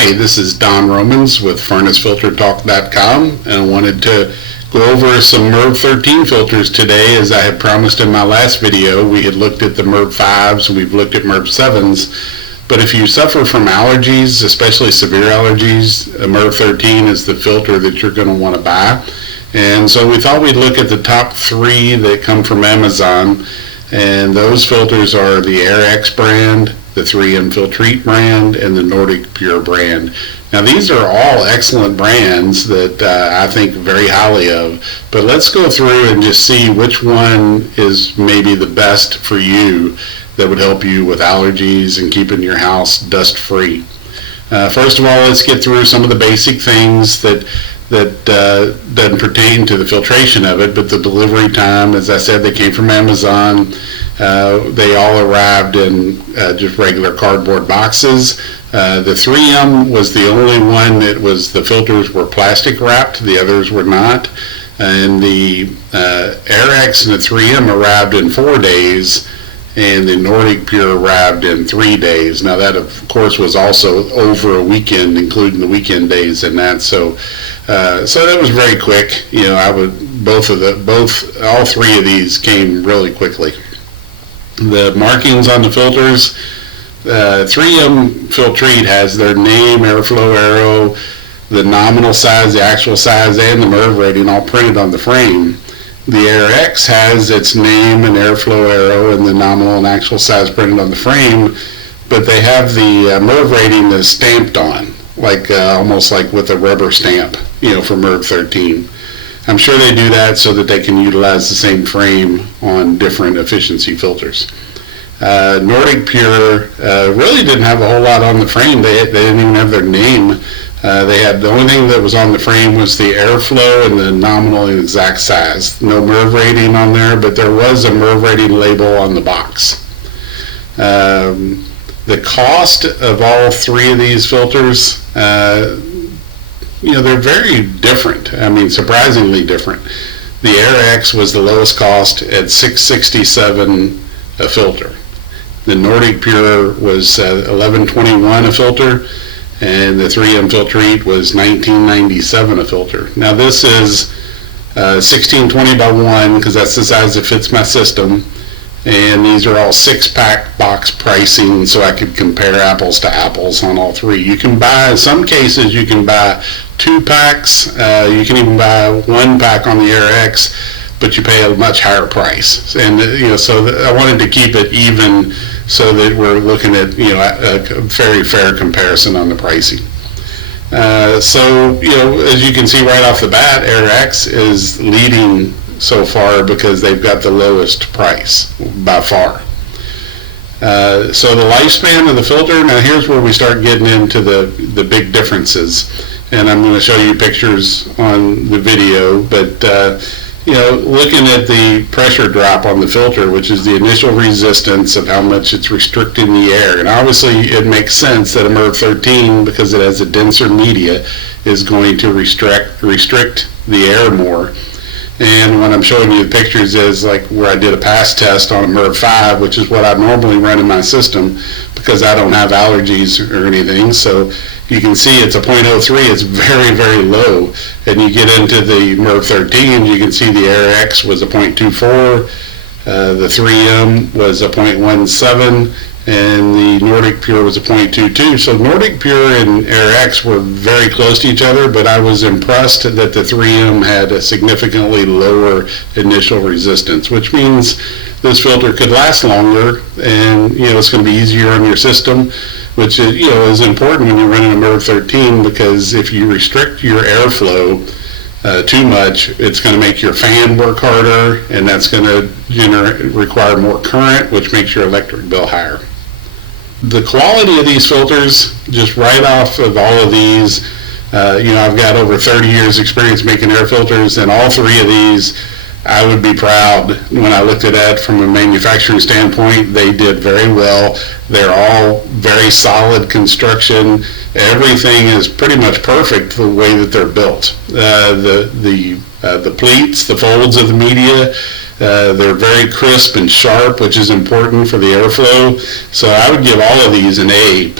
Hi, this is Don Romans with FurnaceFilterTalk.com, and I wanted to go over some MERV 13 filters today. As I had promised in my last video, we had looked at the MERV 5s, we've looked at MERV 7s, but if you suffer from allergies, especially severe allergies, a MERV 13 is the filter that you're going to want to buy. And so we thought we'd look at the top 3 that come from Amazon, and those filters are the AIRx brand, the 3M Filtrete brand, and the Nordic Pure brand. Now these are all excellent brands that I think very highly of, but let's go through and just see which one is maybe the best for you that would help you with allergies and keeping your house dust free. First of all, let's get through some of the basic things that doesn't pertain to the filtration of it, but the delivery time, as I said, they came from Amazon. They all arrived in just regular cardboard boxes. The 3M was the only one that was, the filters were plastic wrapped, the others were not. And the AIRx and the 3M arrived in 4 days, and the Nordic Pure arrived in 3 days. Now that of course was also over a weekend, including the weekend days and that. So that was very quick. You know, all 3 of these came really quickly. The markings on the filters, 3M Filtrete has their name, airflow arrow, the nominal size, the actual size, and the MERV rating all printed on the frame. The AIRx has its name and airflow arrow and the nominal and actual size printed on the frame, but they have the MERV rating that's stamped on, like almost like with a rubber stamp, you know, for MERV 13. I'm sure they do that so that they can utilize the same frame on different efficiency filters. Nordic Pure really didn't have a whole lot on the frame. They didn't even have their name. They had, the only thing that was on the frame was the airflow and the nominal and exact size. No MERV rating on there, but there was a MERV rating label on the box. The cost of all 3 of these filters, you know, they're very different. I mean, surprisingly different. The AIRx was the lowest cost at $667 a filter. The Nordic Pure was $11.21 a filter, and the 3M Filtrete was $19.97 a filter. Now this is 1620 by 1 because that's the size that fits my system, and these are all 6-pack box pricing, so I could compare apples to apples on all 3. You can buy, in some cases you can buy 2 packs, you can even buy 1 pack on the AIRx, but you pay a much higher price. And you know, so I wanted to keep it even so that we're looking at, you know, a very fair comparison on the pricing. So, you know, as you can see right off the bat, AIRx is leading so far because they've got the lowest price by far. So the lifespan of the filter, now here's where we start getting into the big differences, and I'm going to show you pictures on the video, but you know, looking at the pressure drop on the filter, which is the initial resistance of how much it's restricting the air, and obviously it makes sense that a MERV 13, because it has a denser media, is going to restrict the air more. And when I'm showing you the pictures is like where I did a pass test on a MERV 5, which is what I normally run in my system because I don't have allergies or anything. So you can see it's a 0.03, it's very, very low. And you get into the MERV 13, you can see the AIRx was a 0.24, the 3M was a 0.17, and the Nordic Pure was a 0.22. So Nordic Pure and AIRx were very close to each other, but I was impressed that the 3M had a significantly lower initial resistance, which means this filter could last longer, and you know, it's going to be easier on your system, which is, you know, is important when you're running a MERV 13, because if you restrict your airflow too much, it's going to make your fan work harder, and that's going to require more current, which makes your electric bill higher. The quality of these filters, just right off of all of these, you know, I've got over 30 years experience making air filters, and all 3 of these, I would be proud when I looked at that from a manufacturing standpoint. They did very well. They're all very solid construction. Everything is pretty much perfect the way that they're built. The pleats, the folds of the media, they're very crisp and sharp, which is important for the airflow. So I would give all of these an A+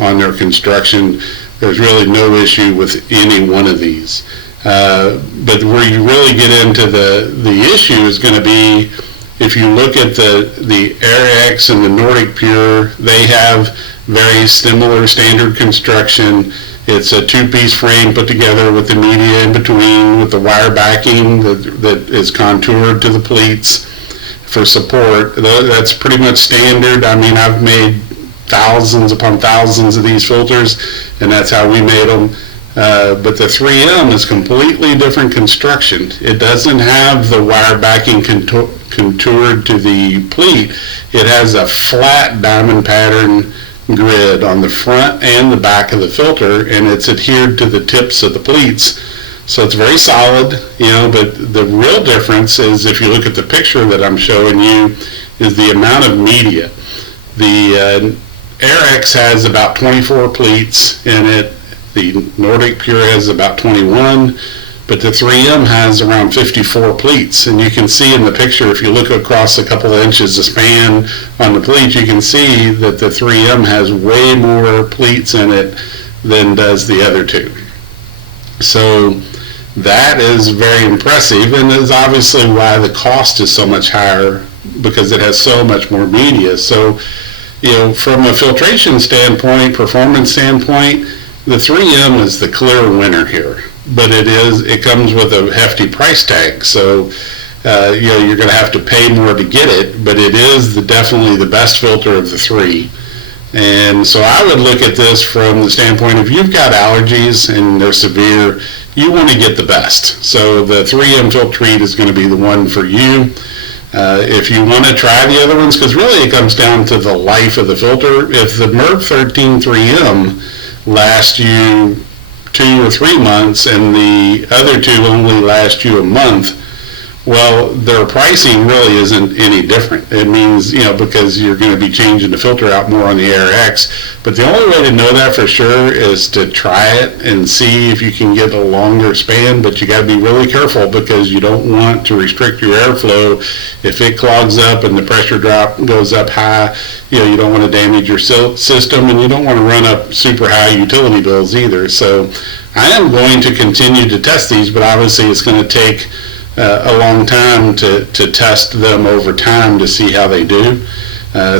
on their construction. there's really no issue with any one of these. But where you really get into the issue is going to be, if you look at the AIRx and the Nordic Pure, they have very similar standard construction. It's a two-piece frame put together with the media in between, with the wire backing that is contoured to the pleats for support. That's pretty much standard. I mean, I've made thousands upon thousands of these filters, and that's how we made them. But the 3M is completely different construction. It doesn't have the wire backing contoured to the pleat. It has a flat diamond pattern grid on the front and the back of the filter, and it's adhered to the tips of the pleats. So it's very solid, but the real difference is, if you look at the picture that I'm showing you, is the amount of media. The AIRx has about 24 pleats in it. The Nordic Pure has about 21, but the 3M has around 54 pleats. And you can see in the picture, if you look across a couple of inches of span on the pleats, you can see that the 3M has way more pleats in it than does the other two. So that is very impressive, and is obviously why the cost is so much higher, because it has so much more media. So, from a filtration standpoint, performance standpoint, the 3M is the clear winner here, but it comes with a hefty price tag. So, you're going to have to pay more to get it, but it is definitely the best filter of the three. And so I would look at this from the standpoint, if you've got allergies and they're severe, you want to get the best. So the 3M Filtrete is going to be the one for you. If you want to try the other ones, because really it comes down to the life of the filter. If the MERV 13 3M lasts you 2 or 3 months and the other two only last you a month, well, their pricing really isn't any different. It means, because you're going to be changing the filter out more on the AIRx. But the only way to know that for sure is to try it and see if you can get a longer span. But you got to be really careful, because you don't want to restrict your airflow. If it clogs up and the pressure drop goes up high, you don't want to damage your system, and you don't want to run up super high utility bills either. So I am going to continue to test these, but obviously it's going to take a long time to test them over time to see how they do.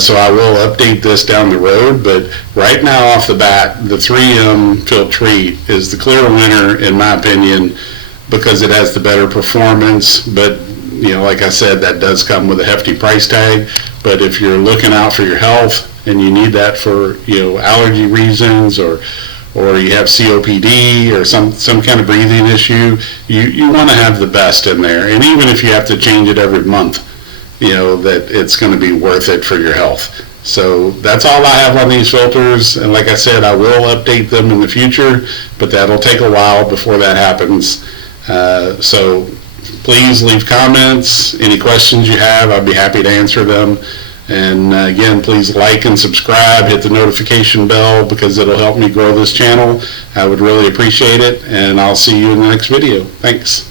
So I will update this down the road, but right now off the bat, the 3M Filtrete is the clear winner in my opinion, because it has the better performance. But like I said, that does come with a hefty price tag. But if you're looking out for your health and you need that for allergy reasons, or you have COPD or some kind of breathing issue, you want to have the best in there. And even if you have to change it every month, that it's going to be worth it for your health. So that's all I have on these filters. And like I said, I will update them in the future, but that'll take a while before that happens. So please leave comments. Any questions you have, I'd be happy to answer them. And again, please like and subscribe, hit the notification bell, because it'll help me grow this channel. I would really appreciate it, and I'll see you in the next video. Thanks.